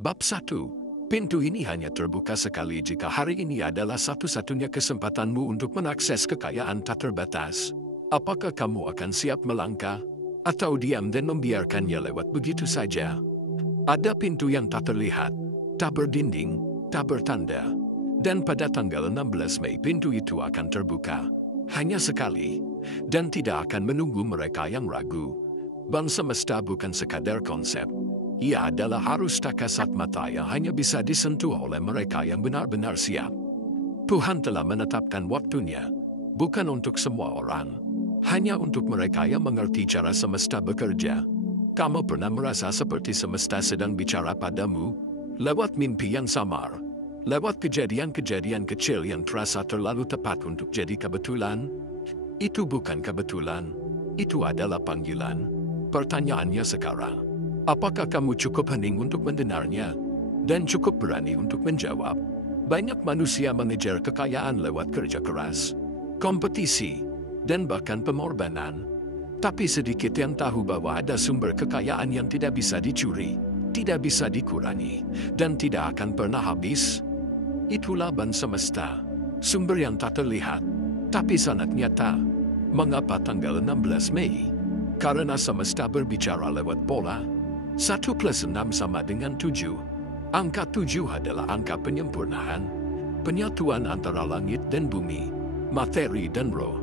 Bab 1. Pintu ini hanya terbuka sekali jika hari ini adalah satu-satunya kesempatanmu untuk mengakses kekayaan tak terbatas. Apakah kamu akan siap melangkah? Atau diam dan membiarkannya lewat begitu saja? Ada pintu yang tak terlihat, tak berdinding, tak bertanda. Dan pada tanggal 16 Mei pintu itu akan terbuka. Hanya sekali. Dan tidak akan menunggu mereka yang ragu. Bang semesta bukan sekadar konsep. Ia adalah arus tak kasat mata yang hanya bisa disentuh oleh mereka yang benar-benar siap. Tuhan telah menetapkan waktunya, bukan untuk semua orang. Hanya untuk mereka yang mengerti cara semesta bekerja. Kamu pernah merasa seperti semesta sedang bicara padamu? Lewat mimpi yang samar. Lewat kejadian-kejadian kecil yang terasa terlalu tepat untuk jadi kebetulan? Itu bukan kebetulan. Itu adalah panggilan. Pertanyaannya sekarang. Apakah kamu cukup hening untuk mendengarnya? Dan cukup berani untuk menjawab? Banyak manusia mengejar kekayaan lewat kerja keras, kompetisi, dan bahkan pengorbanan. Tapi sedikit yang tahu bahwa ada sumber kekayaan yang tidak bisa dicuri, tidak bisa dikurangi, dan tidak akan pernah habis. Itulah ban semesta, sumber yang tak terlihat, tapi sangat nyata. Mengapa tanggal 16 Mei? Karena semesta berbicara lewat pola. 1 plus 6 sama dengan 7. Angka 7 adalah angka penyempurnaan, penyatuan antara langit dan bumi, materi dan roh.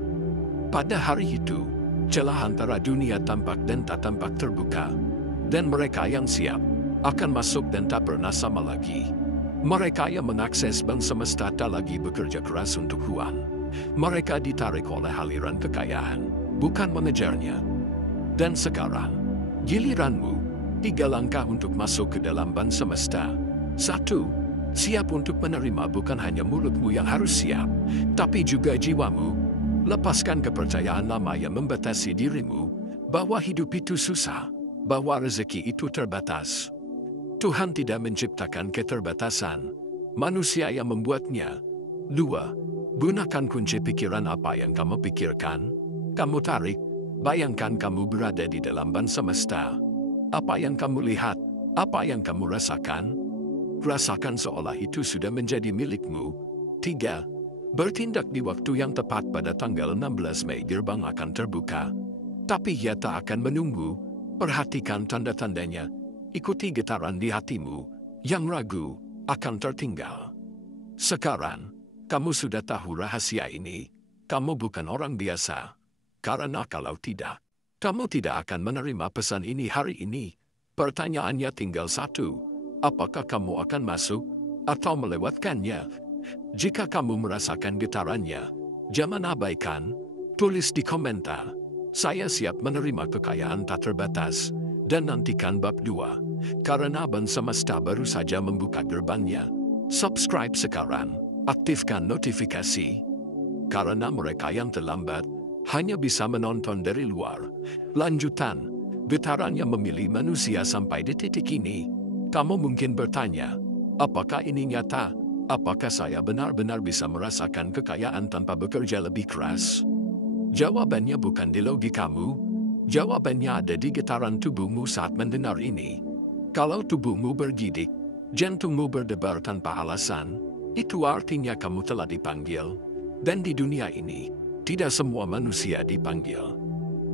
Pada hari itu, celah antara dunia tampak dan tak tampak terbuka. Dan mereka yang siap akan masuk dan tak pernah sama lagi. Mereka yang mengakses bank semesta tak lagi bekerja keras untuk uang. Mereka ditarik oleh aliran kekayaan, bukan mengejarnya. Dan sekarang, giliranmu. 3 langkah untuk masuk ke dalam bank semesta. 1. Siap untuk menerima bukan hanya mulutmu yang harus siap, tapi juga jiwamu. Lepaskan kepercayaan lama yang membatasi dirimu, bahwa hidup itu susah, bahwa rezeki itu terbatas. Tuhan tidak menciptakan keterbatasan, manusia yang membuatnya. 2. Gunakan kunci pikiran apa yang kamu pikirkan. Kamu tarik, bayangkan kamu berada di dalam bank semesta. Apa yang kamu lihat, apa yang kamu rasakan, rasakan seolah itu sudah menjadi milikmu. 3. Bertindak di waktu yang tepat pada tanggal 16 Mei gerbang akan terbuka. Tapi ia tak akan menunggu. Perhatikan tanda-tandanya. Ikuti getaran di hatimu. Yang ragu akan tertinggal. Sekarang, kamu sudah tahu rahasia ini. Kamu bukan orang biasa. Karena kalau tidak, kamu tidak akan menerima pesan ini hari ini. Pertanyaannya tinggal satu. Apakah kamu akan masuk atau melewatkannya? Jika kamu merasakan getarannya, jangan abaikan. Tulis di komentar. Saya siap menerima kekayaan tak terbatas. Dan nantikan bab 2. Karena ban semesta baru saja membuka gerbangnya. Subscribe sekarang. Aktifkan notifikasi. Karena mereka yang terlambat hanya bisa menonton dari luar. Lanjutan, getarannya memilih manusia sampai di titik ini. Kamu mungkin bertanya, apakah ini nyata? Apakah saya benar-benar bisa merasakan kekayaan tanpa bekerja lebih keras? Jawabannya bukan di logikamu. Jawabannya ada di getaran tubuhmu saat mendengar ini. Kalau tubuhmu bergidik, jantungmu berdebar tanpa alasan, itu artinya kamu telah dipanggil. Dan di dunia ini, tidak semua manusia dipanggil,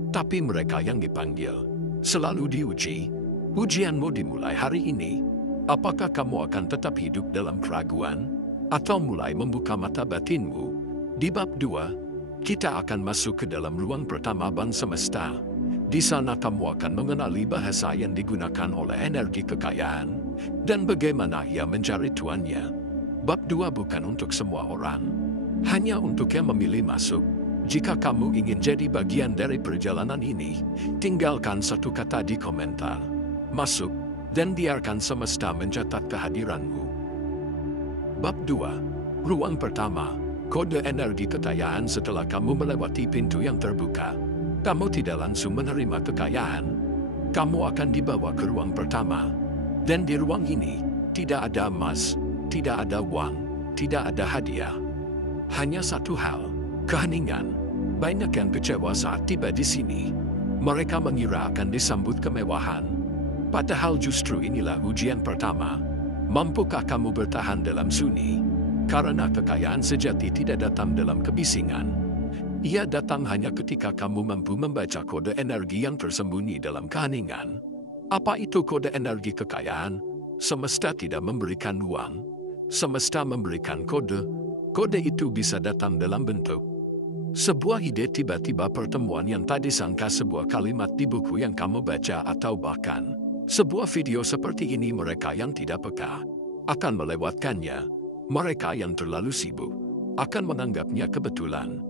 tapi mereka yang dipanggil selalu diuji. Ujianmu dimulai hari ini. Apakah kamu akan tetap hidup dalam keraguan, atau mulai membuka mata batinmu? Di bab 2, kita akan masuk ke dalam ruang pertama bank semesta. Di sana kamu akan mengenali bahasa yang digunakan oleh energi kekayaan, dan bagaimana ia mencari tuannya. Bab 2 bukan untuk semua orang, hanya untuk yang memilih masuk. Jika kamu ingin jadi bagian dari perjalanan ini, tinggalkan satu kata di komentar. Masuk, dan biarkan semesta mencatat kehadiranmu. Bab 2. Ruang pertama. Kode energi kekayaan. Setelah kamu melewati pintu yang terbuka, kamu tidak langsung menerima kekayaan. Kamu akan dibawa ke ruang pertama. Dan di ruang ini, tidak ada emas, tidak ada uang, tidak ada hadiah. Hanya satu hal. Keheningan. Banyak yang kecewa saat tiba di sini. Mereka mengira akan disambut kemewahan. Padahal justru inilah ujian pertama. Mampukah kamu bertahan dalam sunyi? Karena kekayaan sejati tidak datang dalam kebisingan. Ia datang hanya ketika kamu mampu membaca kode energi yang tersembunyi dalam keheningan. Apa itu kode energi kekayaan? Semesta tidak memberikan uang. Semesta memberikan kode. Kode itu bisa datang dalam bentuk sebuah ide, tiba-tiba pertemuan yang tak disangka, sebuah kalimat di buku yang kamu baca, atau bahkan sebuah video seperti ini. Mereka yang tidak peka akan melewatkannya. Mereka yang terlalu sibuk akan menganggapnya kebetulan.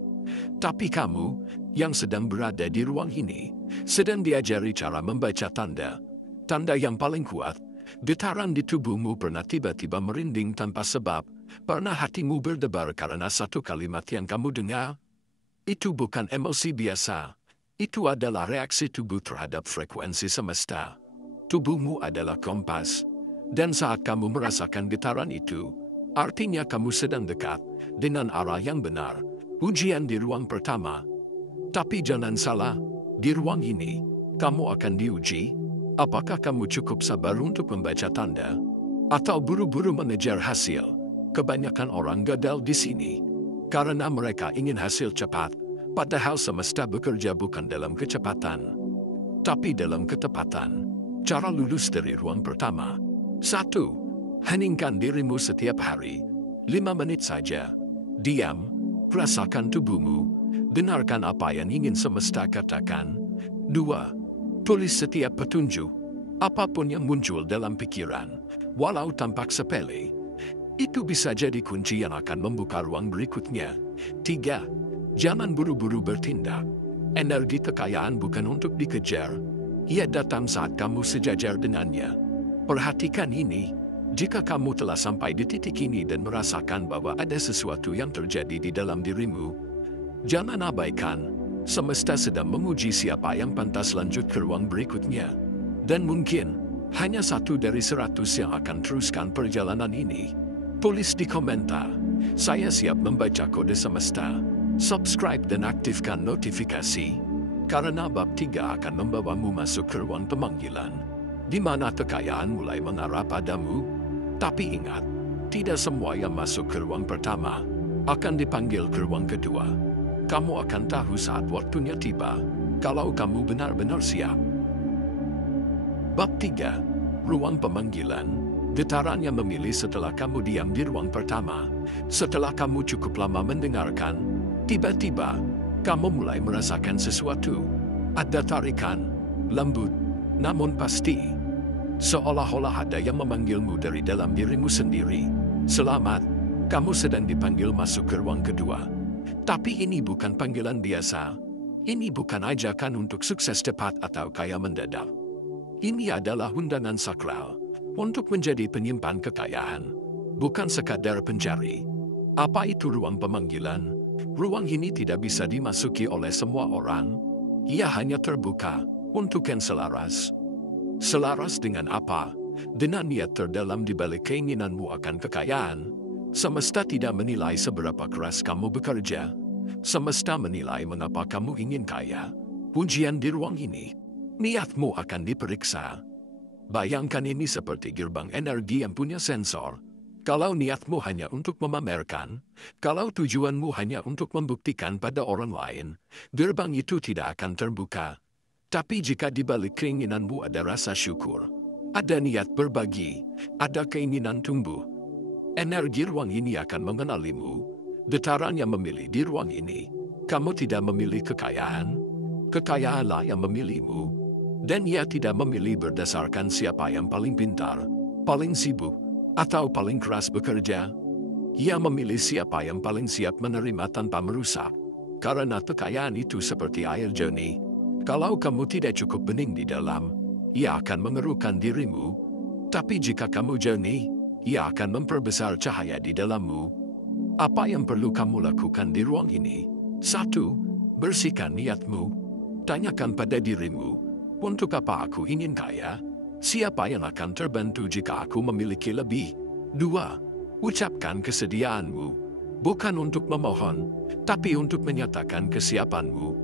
Tapi kamu yang sedang berada di ruang ini sedang diajari cara membaca tanda. Tanda yang paling kuat. Getaran di tubuhmu pernah tiba-tiba merinding tanpa sebab. Pernah hatimu berdebar karena satu kalimat yang kamu dengar? Itu bukan emosi biasa. Itu adalah reaksi tubuh terhadap frekuensi semesta. Tubuhmu adalah kompas. Dan saat kamu merasakan getaran itu, artinya kamu sedang dekat dengan arah yang benar. Ujian di ruang pertama. Tapi jangan salah, di ruang ini, kamu akan diuji. Apakah kamu cukup sabar untuk membaca tanda? Atau buru-buru mengejar hasil? Kebanyakan orang gagal di sini karena mereka ingin hasil cepat, padahal semesta bekerja bukan dalam kecepatan, tapi dalam ketepatan. Cara lulus dari ruang pertama. 1. Heningkan dirimu setiap hari. 5 menit saja. Diam, rasakan tubuhmu, dengarkan apa yang ingin semesta katakan. 2. Tulis setiap petunjuk, apapun yang muncul dalam pikiran, walau tampak sepele. Itu bisa jadi kunci yang akan membuka ruang berikutnya. 3. Jangan buru-buru bertindak. Energi kekayaan bukan untuk dikejar. Ia datang saat kamu sejajar dengannya. Perhatikan ini. Jika kamu telah sampai di titik ini dan merasakan bahwa ada sesuatu yang terjadi di dalam dirimu, jangan abaikan. Semesta sedang menguji siapa yang pantas lanjut ke ruang berikutnya. Dan mungkin hanya 1 dari 100 yang akan teruskan perjalanan ini. Tulis di komentar, saya siap membaca kode semesta. Subscribe dan aktifkan notifikasi. Karena bab 3 akan membawamu masuk ke ruang pemanggilan, di mana kekayaan mulai mengarah padamu. Tapi ingat, tidak semua yang masuk ke ruang pertama akan dipanggil ke ruang kedua. Kamu akan tahu saat waktunya tiba, kalau kamu benar-benar siap. Bab 3, ruang pemanggilan. Getaran yang memilih setelah kamu diam di ruang pertama. Setelah kamu cukup lama mendengarkan, tiba-tiba kamu mulai merasakan sesuatu. Ada tarikan, lembut, namun pasti. Seolah-olah ada yang memanggilmu dari dalam dirimu sendiri. Selamat, kamu sedang dipanggil masuk ke ruang kedua. Tapi ini bukan panggilan biasa. Ini bukan ajakan untuk sukses cepat atau kaya mendadak. Ini adalah undangan sakral untuk menjadi penyimpan kekayaan, bukan sekadar pencari. Apa itu ruang pemanggilan? Ruang ini tidak bisa dimasuki oleh semua orang. Ia hanya terbuka untuk yang selaras. Selaras dengan apa? Dengan niat terdalam di balik keinginanmu akan kekayaan. Semesta tidak menilai seberapa keras kamu bekerja. Semesta menilai mengapa kamu ingin kaya. Ujian di ruang ini, niatmu akan diperiksa. Bayangkan ini seperti gerbang energi yang punya sensor. Kalau niatmu hanya untuk memamerkan, kalau tujuanmu hanya untuk membuktikan pada orang lain, gerbang itu tidak akan terbuka. Tapi jika di balik keinginanmu ada rasa syukur, ada niat berbagi, ada keinginan tumbuh, energi ruang ini akan mengenalimu. Getaran yang memilih di ruang ini. Kamu tidak memilih kekayaan, kekayaanlah yang memilihmu. Dan ia tidak memilih berdasarkan siapa yang paling pintar, paling sibuk, atau paling keras bekerja. Ia memilih siapa yang paling siap menerima tanpa merusak. Karena kekayaan itu seperti air jernih. Kalau kamu tidak cukup bening di dalam, ia akan mengerukkan dirimu. Tapi jika kamu jernih, ia akan memperbesar cahaya di dalammu. Apa yang perlu kamu lakukan di ruang ini? 1. Bersihkan niatmu. Tanyakan pada dirimu, untuk apa aku ingin kaya? Siapa yang akan terbantu jika aku memiliki lebih? 2. Ucapkan kesediaanmu. Bukan untuk memohon, tapi untuk menyatakan kesiapanmu.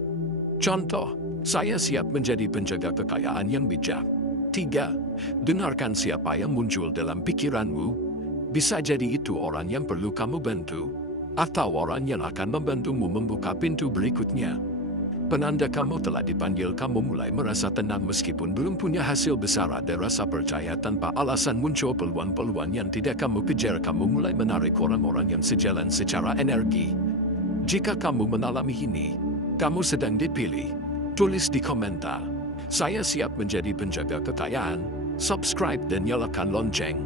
Contoh, saya siap menjadi penjaga kekayaan yang bijak. 3. Dengarkan siapa yang muncul dalam pikiranmu. Bisa jadi itu orang yang perlu kamu bantu, atau orang yang akan membantumu membuka pintu berikutnya. Penanda kamu telah dipanggil, kamu mulai merasa tenang meskipun belum punya hasil besar. Ada rasa percaya tanpa alasan, muncul peluang-peluang yang tidak kamu kejar. Kamu mulai menarik orang-orang yang sejalan secara energi. Jika kamu mengalami ini, kamu sedang dipilih. Tulis di komentar, saya siap menjadi penjaga kekayaan. Subscribe dan nyalakan lonceng.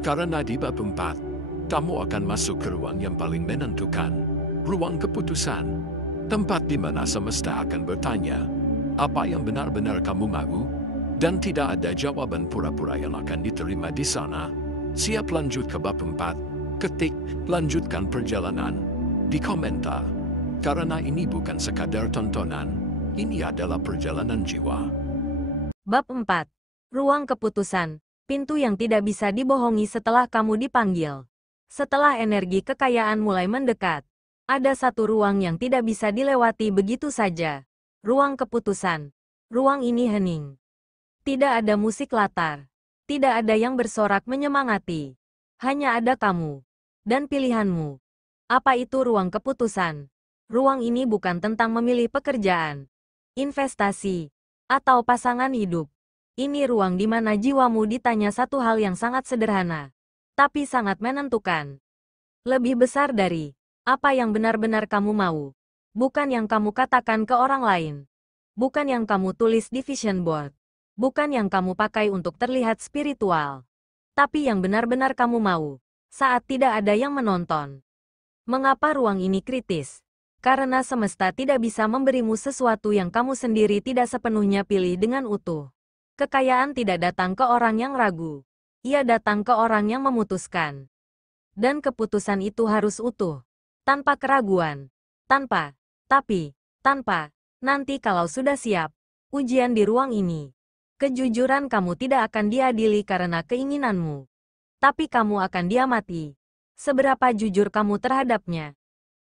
Karena di bab 4, kamu akan masuk ke ruang yang paling menentukan. Ruang keputusan. Tempat di mana semesta akan bertanya, apa yang benar-benar kamu mau? Dan tidak ada jawaban pura-pura yang akan diterima di sana. Siap lanjut ke bab 4? Ketik, lanjutkan perjalanan di komentar. Karena ini bukan sekadar tontonan, ini adalah perjalanan jiwa. Bab 4. Ruang keputusan. Pintu yang tidak bisa dibohongi setelah kamu dipanggil. Setelah energi kekayaan mulai mendekat, ada satu ruang yang tidak bisa dilewati begitu saja. Ruang keputusan. Ruang ini hening. Tidak ada musik latar. Tidak ada yang bersorak menyemangati. Hanya ada kamu dan pilihanmu. Apa itu ruang keputusan? Ruang ini bukan tentang memilih pekerjaan, investasi, atau pasangan hidup. Ini ruang di mana jiwamu ditanya satu hal yang sangat sederhana, tapi sangat menentukan. Lebih besar dari apa yang benar-benar kamu mau. Bukan yang kamu katakan ke orang lain. Bukan yang kamu tulis di vision board. Bukan yang kamu pakai untuk terlihat spiritual. Tapi yang benar-benar kamu mau, saat tidak ada yang menonton. Mengapa ruang ini kritis? Karena semesta tidak bisa memberimu sesuatu yang kamu sendiri tidak sepenuhnya pilih dengan utuh. Kekayaan tidak datang ke orang yang ragu. Ia datang ke orang yang memutuskan. Dan keputusan itu harus utuh. Tanpa keraguan. Tanpa. Tapi. Tanpa. Nanti kalau sudah siap. Ujian di ruang ini. Kejujuran kamu tidak akan diadili karena keinginanmu. Tapi kamu akan diamati. Seberapa jujur kamu terhadapnya.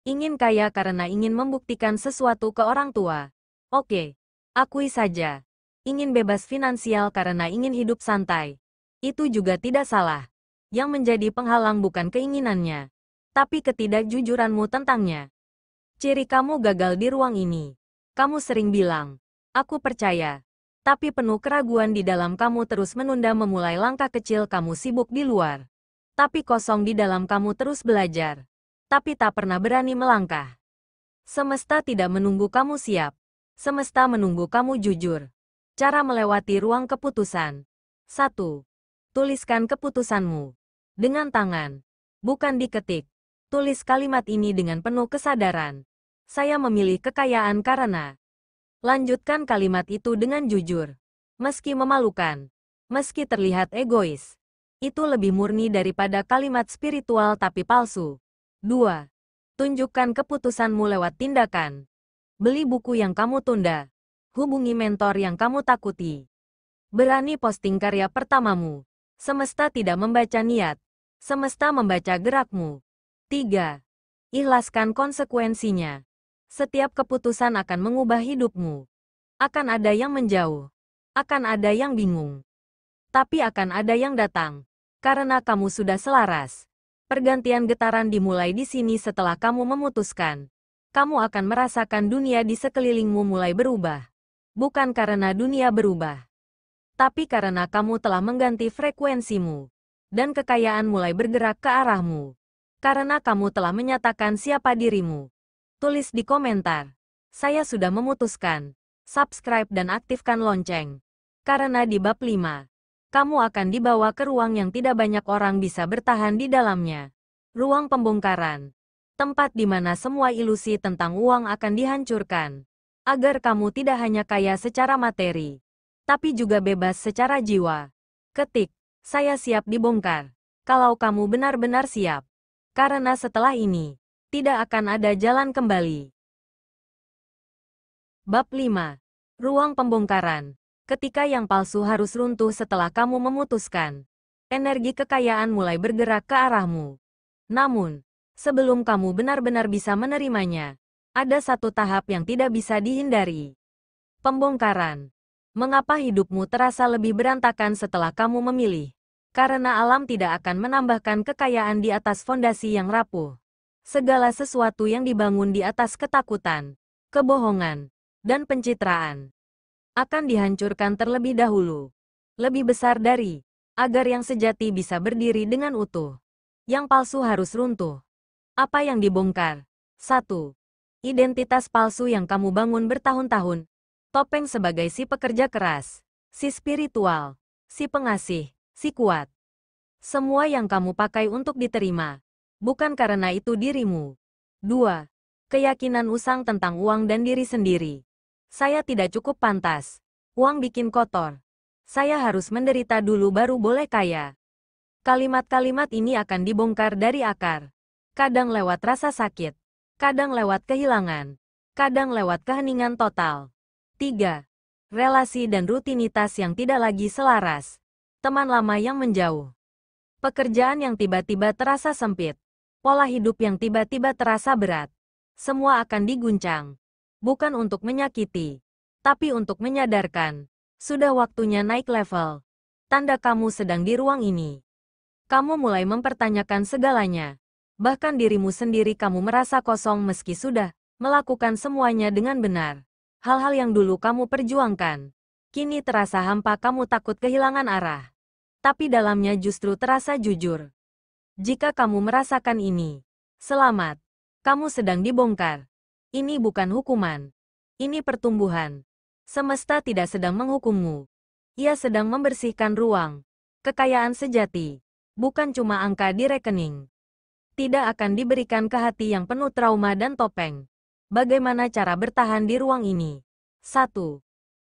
Ingin kaya karena ingin membuktikan sesuatu ke orang tua. Oke. Akui saja. Ingin bebas finansial karena ingin hidup santai. Itu juga tidak salah. Yang menjadi penghalang bukan keinginannya, tapi ketidakjujuranmu tentangnya. Ciri kamu gagal di ruang ini. Kamu sering bilang, aku percaya. Tapi penuh keraguan di dalam kamu terus menunda memulai langkah kecil. Kamu sibuk di luar. Tapi kosong di dalam kamu terus belajar. Tapi tak pernah berani melangkah. Semesta tidak menunggu kamu siap. Semesta menunggu kamu jujur. Cara melewati ruang keputusan. 1. Tuliskan keputusanmu. Dengan tangan. Bukan diketik. Tulis kalimat ini dengan penuh kesadaran. Saya memilih kekayaan karena. Lanjutkan kalimat itu dengan jujur. Meski memalukan. Meski terlihat egois. Itu lebih murni daripada kalimat spiritual tapi palsu. 2. Tunjukkan keputusanmu lewat tindakan. Beli buku yang kamu tunda. Hubungi mentor yang kamu takuti. Berani posting karya pertamamu. Semesta tidak membaca niat. Semesta membaca gerakmu. 3. Ikhlaskan konsekuensinya. Setiap keputusan akan mengubah hidupmu. Akan ada yang menjauh. Akan ada yang bingung. Tapi akan ada yang datang. Karena kamu sudah selaras. Pergantian getaran dimulai di sini setelah kamu memutuskan. Kamu akan merasakan dunia di sekelilingmu mulai berubah. Bukan karena dunia berubah, tapi karena kamu telah mengganti frekuensimu. Dan kekayaan mulai bergerak ke arahmu. Karena kamu telah menyatakan siapa dirimu. Tulis di komentar, saya sudah memutuskan. Subscribe dan aktifkan lonceng. Karena di bab 5, kamu akan dibawa ke ruang yang tidak banyak orang bisa bertahan di dalamnya. Ruang pembongkaran. Tempat di mana semua ilusi tentang uang akan dihancurkan. Agar kamu tidak hanya kaya secara materi, tapi juga bebas secara jiwa. Ketik, saya siap dibongkar. Kalau kamu benar-benar siap. Karena setelah ini, tidak akan ada jalan kembali. Bab 5. Ruang pembongkaran. Ketika yang palsu harus runtuh setelah kamu memutuskan. Energi kekayaan mulai bergerak ke arahmu. Namun, sebelum kamu benar-benar bisa menerimanya, ada satu tahap yang tidak bisa dihindari. Pembongkaran. Mengapa hidupmu terasa lebih berantakan setelah kamu memilih? Karena alam tidak akan menambahkan kekayaan di atas fondasi yang rapuh. Segala sesuatu yang dibangun di atas ketakutan, kebohongan, dan pencitraan akan dihancurkan terlebih dahulu. Lebih besar dari, agar yang sejati bisa berdiri dengan utuh. Yang palsu harus runtuh. Apa yang dibongkar? 1. Identitas palsu yang kamu bangun bertahun-tahun. Topeng sebagai si pekerja keras, si spiritual, si pengasih, si kuat. Semua yang kamu pakai untuk diterima. Bukan karena itu dirimu. 2. Keyakinan usang tentang uang dan diri sendiri. Saya tidak cukup pantas. Uang bikin kotor. Saya harus menderita dulu baru boleh kaya. Kalimat-kalimat ini akan dibongkar dari akar. Kadang lewat rasa sakit. Kadang lewat kehilangan. Kadang lewat keheningan total. 3. Relasi dan rutinitas yang tidak lagi selaras. Teman lama yang menjauh. Pekerjaan yang tiba-tiba terasa sempit. Pola hidup yang tiba-tiba terasa berat. Semua akan diguncang. Bukan untuk menyakiti, tapi untuk menyadarkan. Sudah waktunya naik level. Tanda kamu sedang di ruang ini. Kamu mulai mempertanyakan segalanya. Bahkan dirimu sendiri kamu merasa kosong meski sudah melakukan semuanya dengan benar. Hal-hal yang dulu kamu perjuangkan, kini terasa hampa, kamu takut kehilangan arah. Tapi dalamnya justru terasa jujur. Jika kamu merasakan ini, selamat. Kamu sedang dibongkar. Ini bukan hukuman. Ini pertumbuhan. Semesta tidak sedang menghukummu. Ia sedang membersihkan ruang. Kekayaan sejati, bukan cuma angka di rekening. Tidak akan diberikan ke hati yang penuh trauma dan topeng. Bagaimana cara bertahan di ruang ini? 1.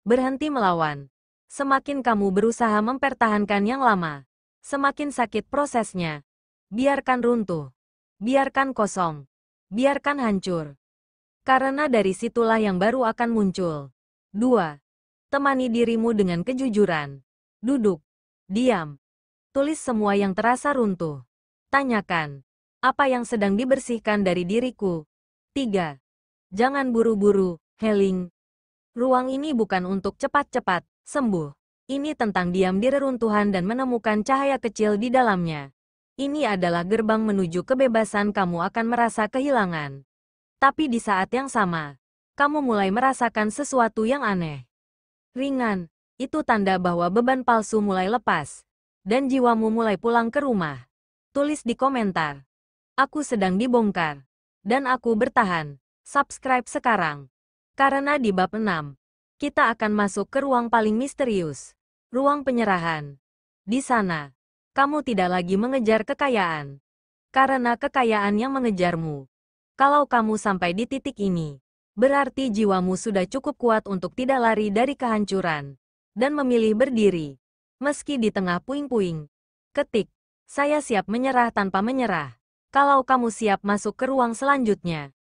Berhenti melawan. Semakin kamu berusaha mempertahankan yang lama, semakin sakit prosesnya. Biarkan runtuh. Biarkan kosong. Biarkan hancur. Karena dari situlah yang baru akan muncul. 2. Temani dirimu dengan kejujuran. Duduk. Diam. Tulis semua yang terasa runtuh. Tanyakan, apa yang sedang dibersihkan dari diriku? 3. Jangan buru-buru, healing. Ruang ini bukan untuk cepat-cepat sembuh. Ini tentang diam di reruntuhan dan menemukan cahaya kecil di dalamnya. Ini adalah gerbang menuju kebebasan. Kamu akan merasa kehilangan. Tapi di saat yang sama, kamu mulai merasakan sesuatu yang aneh. Ringan, itu tanda bahwa beban palsu mulai lepas. Dan jiwamu mulai pulang ke rumah. Tulis di komentar. Aku sedang dibongkar. Dan aku bertahan. Subscribe sekarang. Karena di bab 6, kita akan masuk ke ruang paling misterius. Ruang penyerahan. Di sana, kamu tidak lagi mengejar kekayaan. Karena kekayaan yang mengejarmu. Kalau kamu sampai di titik ini, berarti jiwamu sudah cukup kuat untuk tidak lari dari kehancuran. Dan memilih berdiri. Meski di tengah puing-puing. Ketik. Saya siap menyerah tanpa menyerah. Kalau kamu siap masuk ke ruang selanjutnya,